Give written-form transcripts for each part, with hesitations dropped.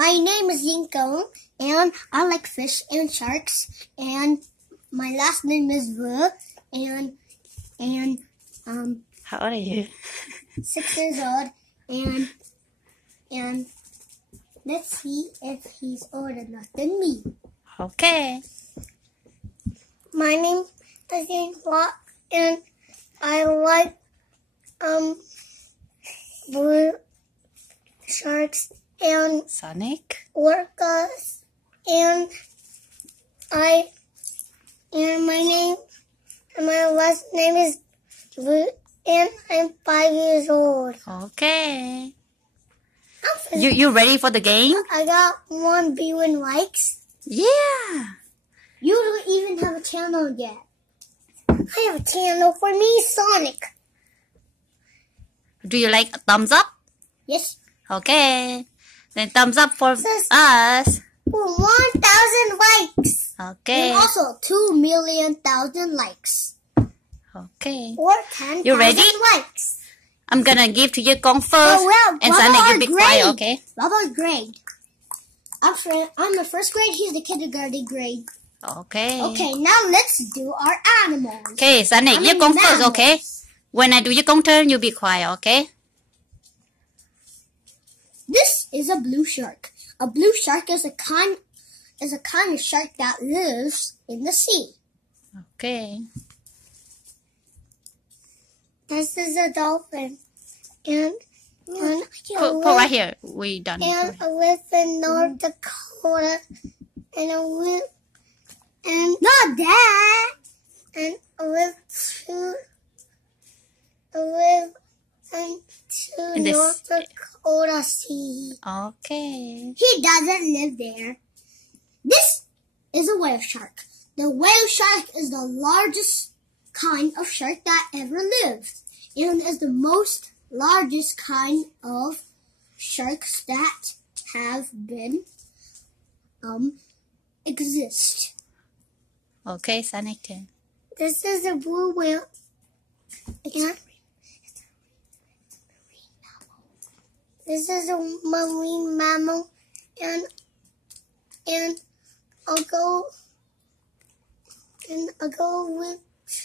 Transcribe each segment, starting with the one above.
My name is Yinko, and I like fish and sharks, and my last name is Vu, and How old are you? 6 years old, and let's see if he's older enough than me. Okay. My name is Yinko, and I like blue sharks and Sonic. orcas, and my last name is Vu, and I'm 5 years old. Okay. You ready for the game? I got 1 billion likes. Yeah. You don't even have a channel yet. I have a channel for me, Sonic. Do you like a thumbs up? Yes. Okay. Then thumbs up for us. For 1,000 likes. Okay. And also 2,000,000 likes. Okay. Or 10,000 You ready? likes. I'm gonna give to you Gong first. Oh, well, and Baba Sonic, our you be grade. quiet, okay? Baba's grade. I'm the first grade, he's the kindergarten grade. Okay. Okay, now let's do our animals. Okay, Sonic, you Gong first, okay? When I do your Gong turn, you be quiet, okay? This is a blue shark. A blue shark is a kind of shark that lives in the sea. Okay. This is a dolphin. And Put right here. We done. And I live in North Dakota. And I live not that. And I live in North Dakota Sea. Okay. He doesn't live there. This is a whale shark. The whale shark is the largest kind of shark that ever lived, and is the most largest kind of sharks that have been exist. Okay, Sonic turn. This is a blue whale. This is a marine mammal, and I'll go with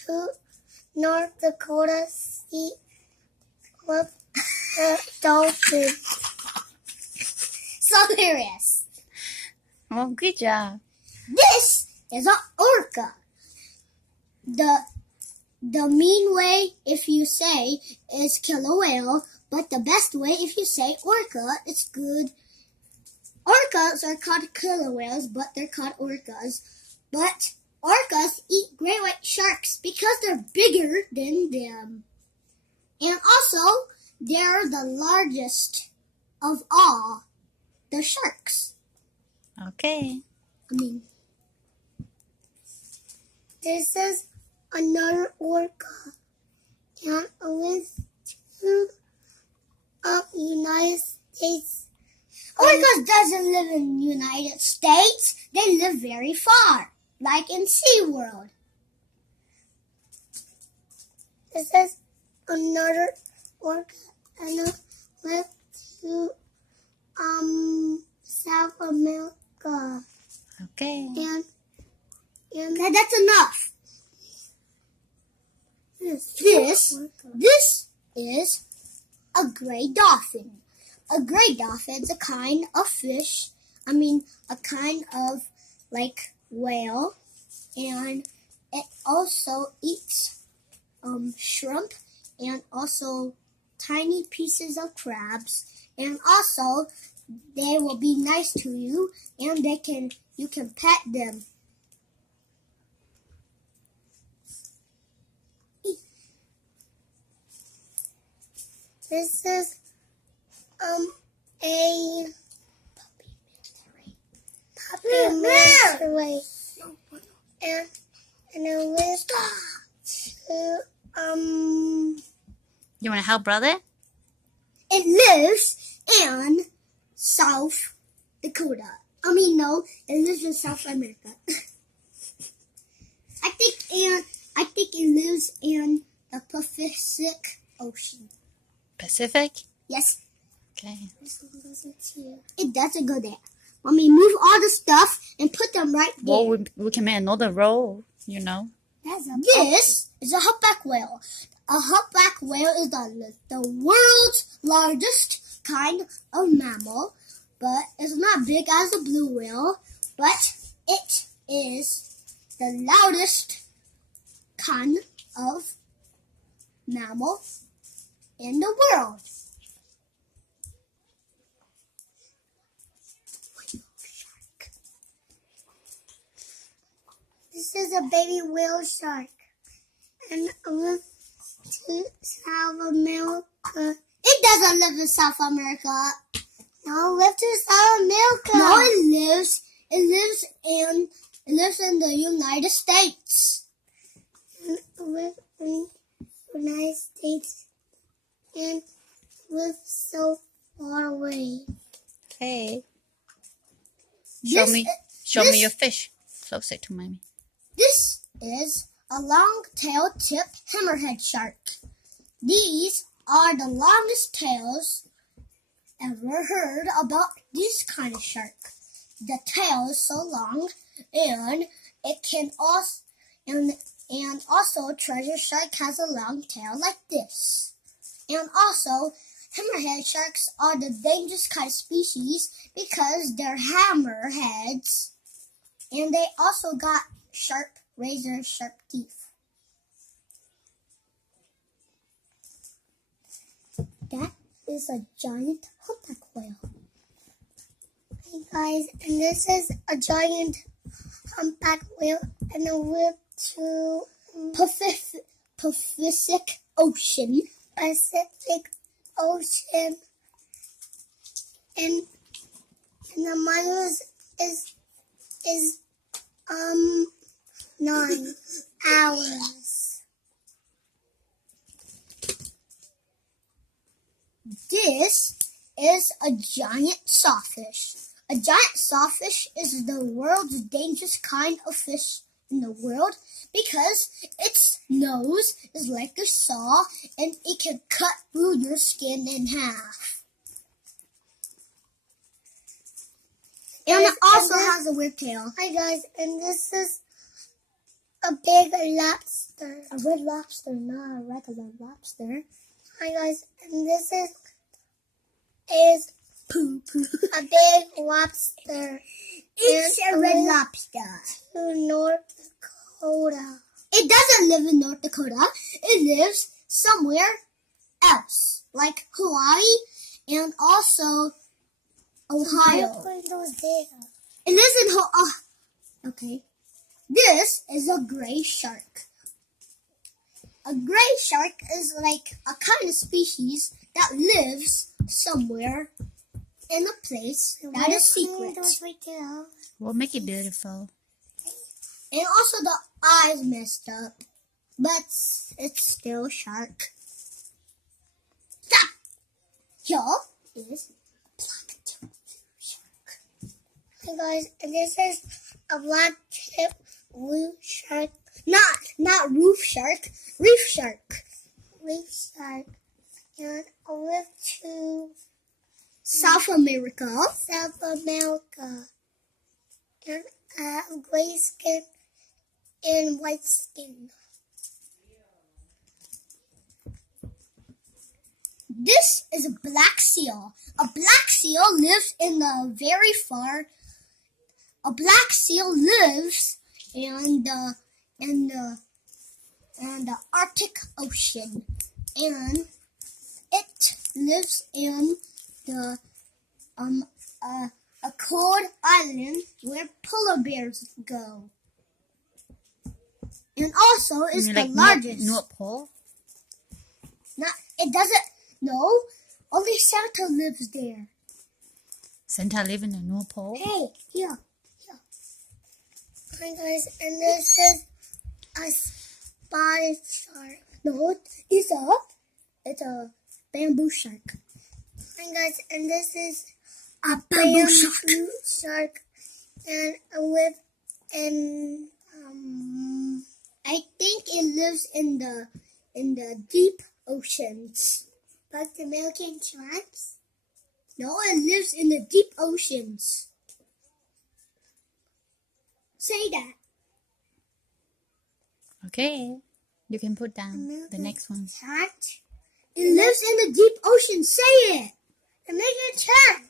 to North Dakota Sea with the dolphin. So serious. Oh, good job. This is an orca. The mean way, if you say, is killer whale, but the best way, if you say orca, it's good. Orcas are called killer whales, but they're called orcas. But orcas eat great white sharks because they're bigger than them. And also, they're the largest of all the sharks. Okay. This is another orca. And with two United States. Orcas doesn't live in the United States. They live very far, like in SeaWorld. This is another orca, and I live to South America. Okay. And that's enough. This is a gray dolphin. A gray dolphin is a kind of fish. A kind of like whale, and it also eats shrimp and also tiny pieces of crabs, and also they will be nice to you, and you can pet them. This is a puppy manta ray, and I live to You want to help, brother? It lives in South Dakota. No, it lives in South America. I think it lives in the Pacific Ocean. Pacific? Yes. Okay. This one goes here. It doesn't go there. Mommy, move all the stuff and put them right there. Well, we can make another row, you know. This is a humpback whale. A humpback whale is the world's largest kind of mammal, but it's not big as a blue whale, but it is the loudest kind of mammal in the world. This is a baby whale shark, and lives in South America. It doesn't live in South America. No, it lives in South America. No, it lives in the United States. And it lives in the United States, and lives so far away. Okay. Show me your fish. Closer to mommy. This is a long-tailed tip hammerhead shark. These are the longest tails ever heard about this kind of shark. The tail is so long, and it can also and also treasure shark has a long tail like this. And also, hammerhead sharks are the dangerous kind of species because they're hammerheads, and they also got sharp teeth. That is a giant humpback whale. Hey guys, and this is a giant humpback whale, and it lived to Pacific Ocean. And the miles is 9 hours. This is a giant sawfish. A giant sawfish is the world's dangerous kind of fish in the world because its nose is like a saw and it can cut through your skin in half. And it also has a weird tail. Hi guys, and this is a big lobster. A red lobster, not a regular lobster. Hi guys, and this is a big lobster. It's a red lobster. To North Dakota. It doesn't live in North Dakota. It lives somewhere else, like Hawaii and also Ohio. It lives in Hawaii. Okay. This is a gray shark. A gray shark is like a kind of species that lives somewhere in a place that is secret. We'll make it beautiful. And also the eyes messed up, but it's still a shark. Stop! Here is black-tip shark. Hey guys, and this is a black-tip blue shark. Not roof shark, reef shark. Reef shark. And I live to South America. And I have gray skin and white skin. This is a black seal. A black seal lives in the very far. A black seal lives in the Arctic Ocean, and it lives in the a cold island where polar bears go. And also is the largest. North Pole? It doesn't. No, only Santa lives there. Santa live in the North Pole? Hey, here. Hi guys, and this is a spotted shark. No, it's a bamboo shark. Hi guys, and this is a bamboo shark. And I live in I think it lives in the deep oceans. Like the American sharks? No, it lives in the deep oceans. Say that. Okay. You can put down the next one. Cat. It lives in the deep ocean. Say it. And make it cat.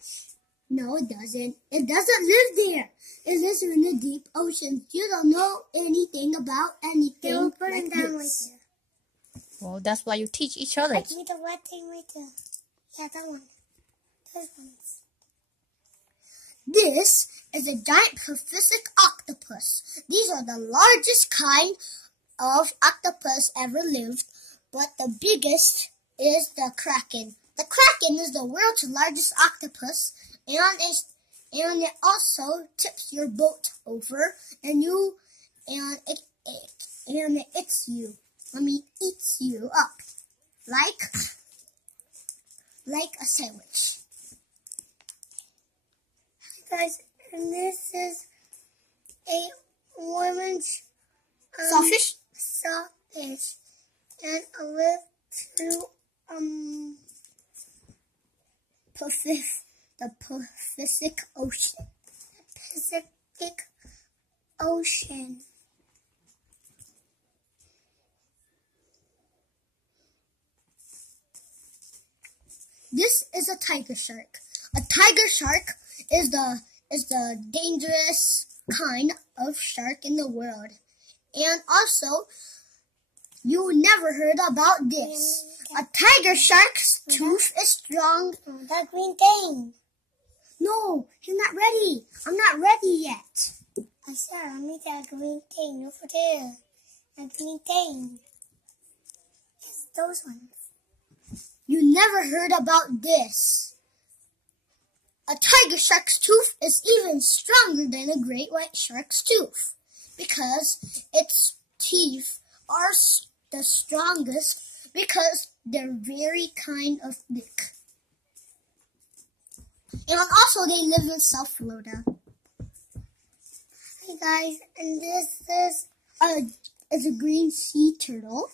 No, it doesn't. It doesn't live there. It lives in the deep ocean. You don't know anything about anything. They will put like it down right this. there. Well, that's why you teach each other. I need the red thing right there. Yeah, that one. Those ones. This is a giant Pacific octopus. These are the largest kind of octopus ever lived, but the biggest is the kraken. The kraken is the world's largest octopus, and it also tips your boat over, and it eats you. Eats you up like a sandwich. Guys, and this is a orange Sawfish? sawfish, and a little The Pacific Ocean. Pacific Ocean. This is a tiger shark. A tiger shark is the dangerous kind of shark in the world. And also, you never heard about this. A tiger shark's tooth is strong. That green thing. No, he's not ready. I'm not ready yet. I said I need that green thing over there. That green thing. It's those ones. You never heard about this. A tiger shark's tooth is even stronger than a great white shark's tooth because its teeth are the strongest because they're very kind of thick. And also they live in South Florida. Hey guys, and this is a green sea turtle.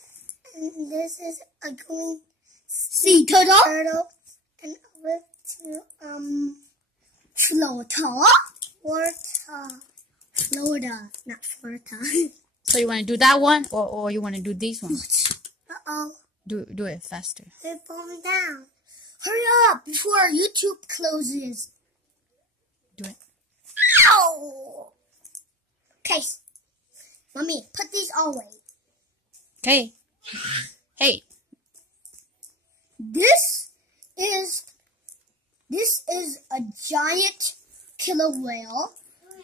And this is a green sea turtle. And a little Florida, not Florida. So you want to do that one, or you want to do this one? Uh-oh. Do it faster. They're falling down. Hurry up before YouTube closes. Do it. Ow! Okay. Mommy, put these away. Okay. Hey. This is a giant killer whale.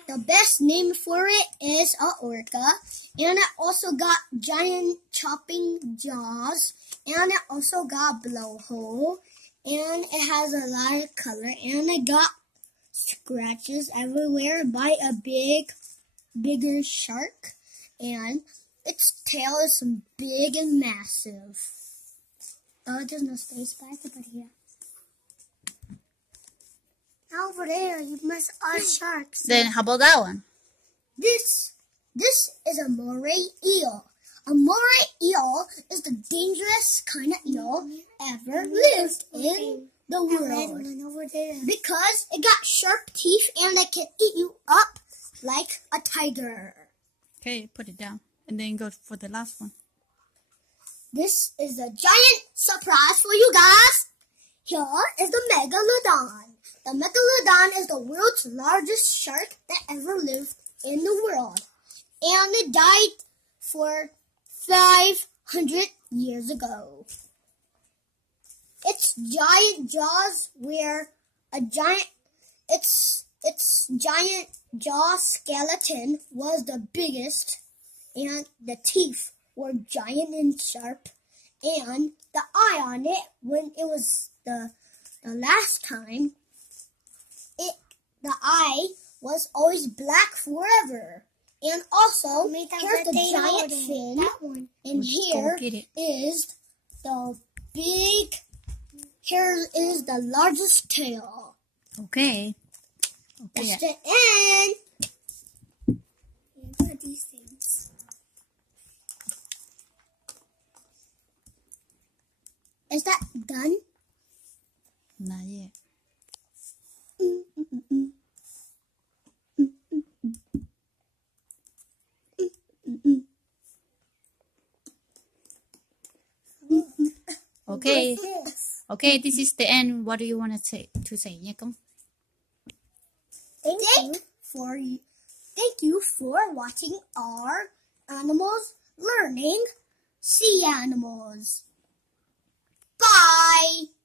The best name for it is a orca, and it also got giant chopping jaws, and it also got blowhole, and it has a lot of color, and it got scratches everywhere by a bigger shark, and its tail is big and massive. There's no space back up here. Over there, you must are sharks. Then how about that one? This is a moray eel. A moray eel is the dangerous kind of eel ever lived in the world. Over there. Because it got sharp teeth and it can eat you up like a tiger. Okay, put it down. And then go for the last one. This is a giant surprise for you guys. Here is the megalodon. The megalodon is the world's largest shark that ever lived in the world. And it died for 500 years ago. Its giant jaws were its giant jaw skeleton was the biggest, and the teeth were giant and sharp, and the eye on it, when it was the last time, the eye was always black forever. And also, here's the giant fin, and here is the largest tail. Okay. That's the end. What are these things? Is that done? Not yet. Okay. This. Okay, this is the end. What do you want to say nha con? Thank you for watching our animals learning sea animals. Bye.